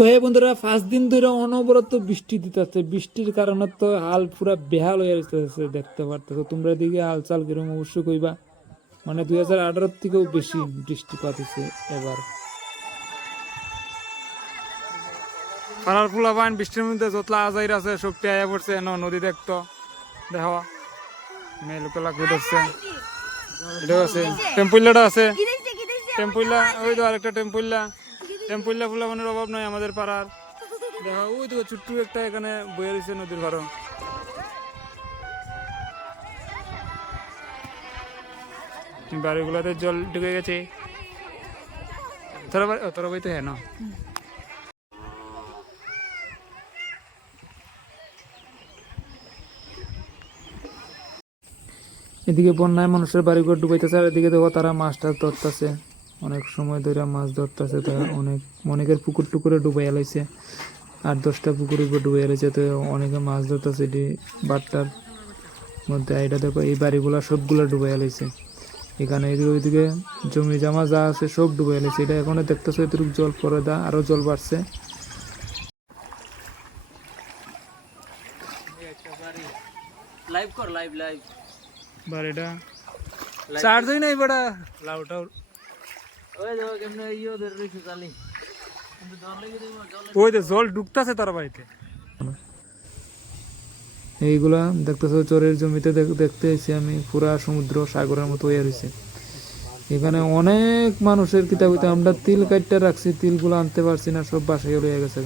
তো হে বন্ধুরা 5 দিন ধরে অনবরত বৃষ্টি দিতেছে, বৃষ্টির কারণে তো হাল পুরা বেহাল হয়ে যেতেছে। দেখতে পারতেছো তোমরা, এদিকে হালচাল কিরকম অবশ্যই কইবা। মানে 2018 থেকেও বেশি বৃষ্টিপাত হচ্ছে এবার। পাড়ার ফুলা পান বৃষ্টির মধ্যে যতলা আজাইর আছে সব পেয়ে পড়ছে। নদী দেখতো দেখো মেয়ে লোকে লাগবে ধরছে। এটাও আছে, টেম্পুইলাটা আছে, টেম্পুইলা ওই তো আরেকটা টেম্পুইলা। টেম্পুইলা ফুলা মানে অভাব নয় আমাদের পাড়ার। দেখো ওই তো ছোট্ট একটা এখানে বয়ে রয়েছে নদীর ভাড়া। বাড়িগুলোতে জল ঢুকে গেছে। তোরা বাড়ি তো হ্যাঁ না, এদিকে বন্যায় মানুষের বাড়িঘর ডুবাইতেছে, আর এদিকে দেখো তারা মাছ টাছ ধরতেছে। অনেক সময় ধরে মাছ ধরতেছে, তারা অনেকের পুকুর টুকুরে ডুবাই এলাইছে, 8-10টা পুকুরের উপর ডুবাই এলাইছে। তো অনেকে মাছ ধরতেছে এটি বাটটার মধ্যে। এটা দেখো এই বাড়িগুলা সবগুলা ডুবাই এলাইছে। এখানে এদিকে ওইদিকে জমি জমা যা আছে সব ডুবাই এলাইছে। এটা এখন দেখতেছো এতটুকু জল পরে দা আরো জল বাড়ছে। লাইভ কর, লাইভ লাইভ বাড়িটা চার্জই নাই বড়া লাউটা। ওই দেখো কেমনে ইও ধরে রইছে জালি। ওই যে জল ঢুকতেছে তার বাড়িতে। এইগুলা দেখতেছো চরের জমিতে দেখতে এসেছি আমি, পুরা সমুদ্র সাগরের মতো হয়ে রয়েছে। এখানে অনেক মানুষের কিতাবিতে আমরা তিল কাটতে রাখছি, তিলগুলো আনতে পারছি না, সব বাসায় রয়ে গেছে।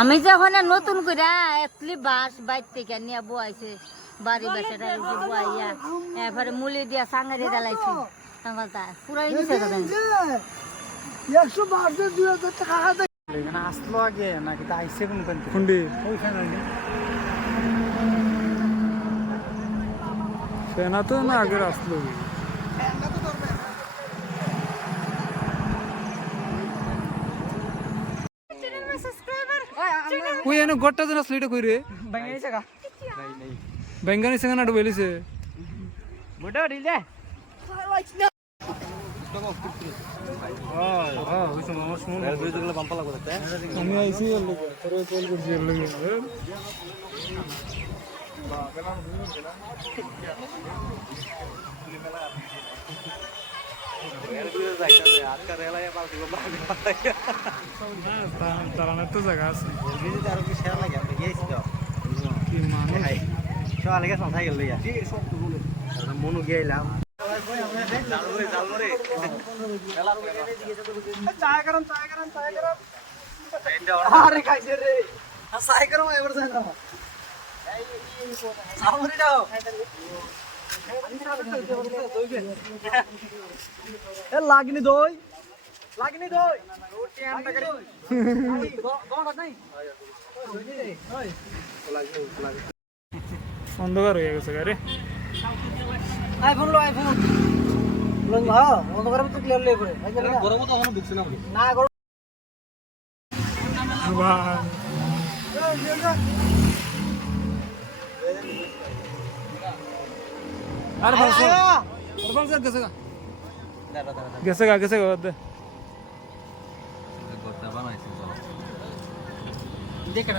আমি যখন নতুন করে এতলি বাস বাইর থেকে নিয়ে বয়াইছে বাড়ি বাসাটা বয়াইয়া এবারে মুলি দিয়া সাঙ্গারি জ্বালাইছি পুরাই নিচে আসলো আগে নাকি তা আইছে কোন খুন্ডি সেনা তো না আগে আসলো। ওই এনে গট্টা জন আসলো, এটা কই রে বেঙ্গানি সেখানে ডুবেলিছে মোটা দিলে আমি আইছি ওর লগে তোরে কল করছি ওর লগে। তারানোর তো জায়গা আছে কি মানুষ মনু গিয়েলাম লাগনি দই লাগনি দই অন্ধকার হয়ে গেছে গাড়ি। আইফোন লো আইফোন অন্ধকারের মতো ক্লিয়ার লেগে পড়ে গরম তো এখনো ঢুকছে না গরম আর গেছে গা দেখে না